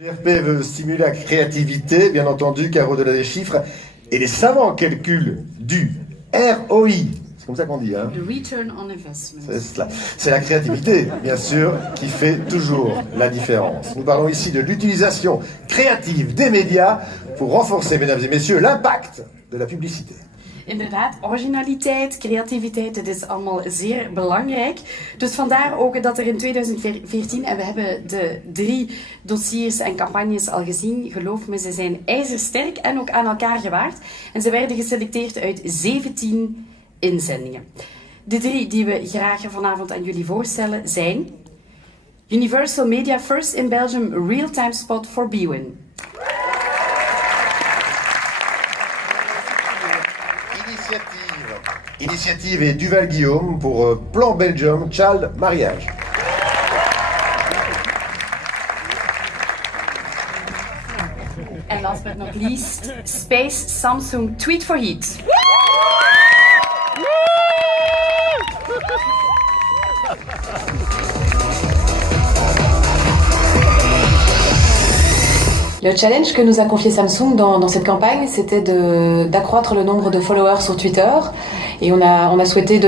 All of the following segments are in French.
GRP veut stimuler la créativité, bien entendu, car au-delà des chiffres et les savants calculs du ROI, c'est comme ça qu'on dit, hein? The return on investment. C'est cela. C'est la créativité, bien sûr, qui fait toujours la différence. Nous parlons ici de l'utilisation créative des médias pour renforcer, mesdames et messieurs, l'impact de la publicité. Inderdaad, originaliteit, creativiteit, het is allemaal zeer belangrijk. Dus vandaar ook dat er in 2014, en we hebben de 3 dossiers en campagnes al gezien, geloof me, ze zijn ijzersterk en ook aan elkaar gewaagd. En ze werden geselecteerd uit 17 inzendingen. De 3 die we graag vanavond aan jullie voorstellen zijn Universal Media First in Belgium Real-Time Spot for Bwin. Initiative et Duval-Guillaume pour Plan Belgium, Child Mariage. En last but not least, Space Samsung Tweet for Heat. Le challenge que nous a confié Samsung dans cette campagne, c'était d'accroître le nombre de followers sur Twitter. Et on a souhaité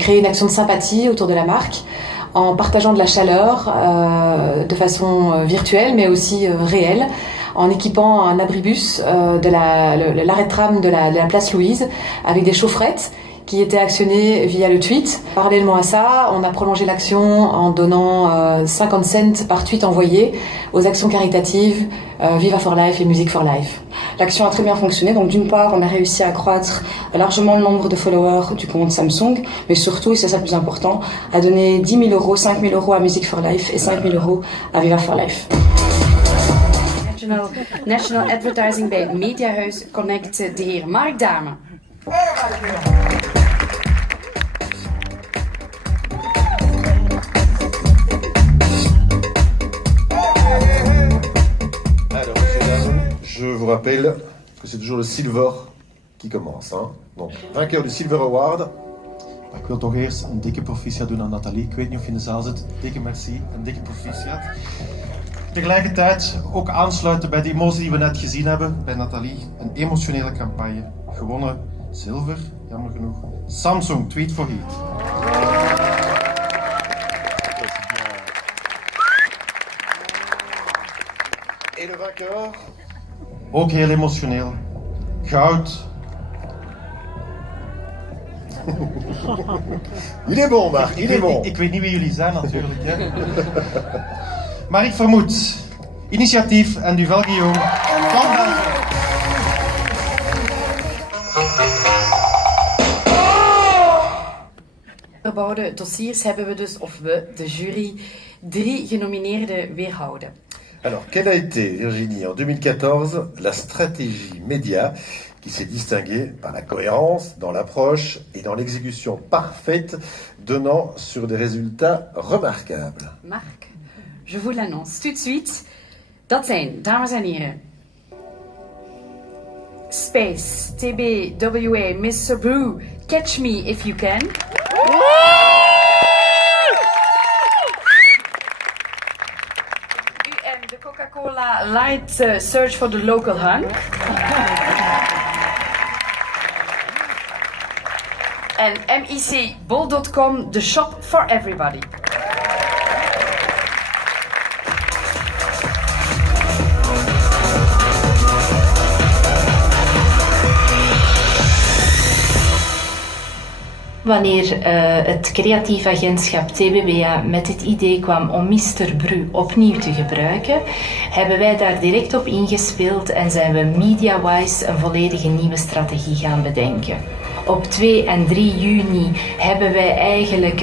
créer une action de sympathie autour de la marque en partageant de la chaleur de façon virtuelle mais aussi réelle, en équipant un abribus de l'arrêt de tram de la place Louise avec des chaufferettes qui étaient actionnées via le tweet. Parallèlement à ça, on a prolongé l'action en donnant 50 cents par tweet envoyé aux actions caritatives Viva for Life et Music for Life. L'action a très bien fonctionné, donc d'une part on a réussi à accroître largement le nombre de followers du compte Samsung, mais surtout, et c'est ça le plus important, à donner 10 000 euros, 5 000 euros à Music for Life et 5 000 euros à Viva for Life. National Advertising bij Mediahuis Connect, de heer Mark Dame. Alors, messieurs, dames, je vous rappelle que c'est toujours le Silver qui commence. Hein. Donc, vainqueur du Silver Award. Ik wil toch eerst een dikke proficiat doen aan Nathalie. Ik weet niet of je in de zaal zit. Dikke merci, een dikke proficiat. Tegelijkertijd ook aansluiten bij de emotie die we net gezien hebben bij Nathalie. Een emotionele campagne. Gewonnen zilver, jammer genoeg. Samsung, Tweet for Heat. Et le vainqueur? Ook heel emotioneel. Goud. Il est bon, Marc, il est bon. Ik weet niet wie jullie zijn natuurlijk. Hè. Maar ik vermoed, initiatief en Duval-Guillaume van België. Verbouwde dossiers hebben we dus, of we, de jury, 3 genomineerden weerhouden. Alors, quelle a été, Virginie, en 2014, la stratégie média qui s'est distinguée par la cohérence dans l'approche et dans l'exécution parfaite, donnant sur des résultats remarquables? Marc, je vous l'annonce tout de suite. Dat zijn, dames en heren, Space, TBWA, Mr. Brew, Catch Me If You Can. UM, de Coca-Cola Light Search for the Local Hunk. En MEC, Bol.com, the shop for everybody. Wanneer het creatief agentschap TBWA met het idee kwam om Mr. Bru opnieuw te gebruiken, hebben wij daar direct op ingespeeld en zijn we media-wise een volledige nieuwe strategie gaan bedenken. Op 2 en 3 juni hebben wij eigenlijk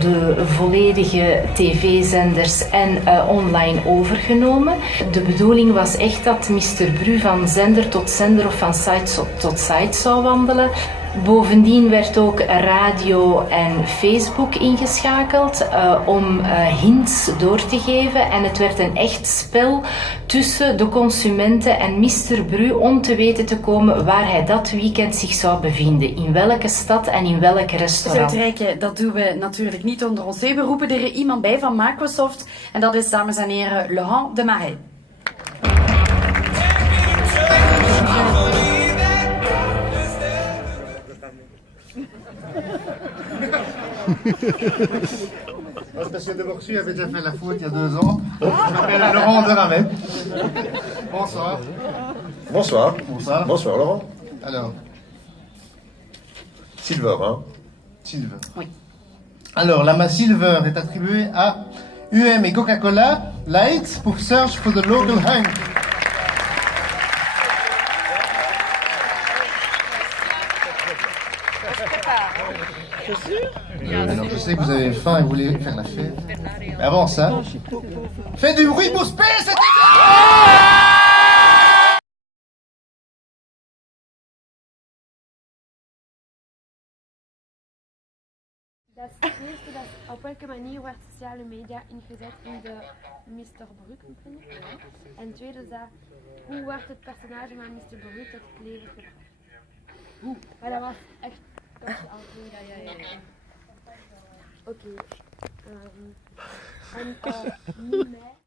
de volledige tv-zenders en online overgenomen. De bedoeling was echt dat Mr. Bru van zender tot zender of van site tot site zou wandelen. Bovendien werd ook radio en Facebook ingeschakeld om hints door te geven. En het werd een echt spel tussen de consumenten en Mr. Bru om te weten te komen waar hij dat weekend zich zou bevinden. In welke stad en in welk restaurant. Uitreiken, dat doen we natuurlijk niet onder ons. We roepen er iemand bij van Microsoft. En dat is, dames en heren, Laurent de Marais. Parce que Deborsu avait déjà fait la faute il y a 2 ans. Je m'appelle Laurent de Ramet. Bonsoir. Bonsoir. Bonsoir. Bonsoir, Laurent. Alors, Silver, hein. Silver. Oui. Alors, la main Silver est attribuée à UM et Coca-Cola Light pour Search for the Local Hunk. Alors, je sais que vous avez faim et vous voulez faire la fête. Mais avant ça, faites du bruit pour Space! Dat is het eerste, dat op welke manier werd sociale media ingezet in de Mr. Bruggen. En het tweede is dat, hoe werd het personage van Mr. Bruggen tot het leven gebracht. Maar dat was echt dat je antwoord. Ja. Oké. En nu mij.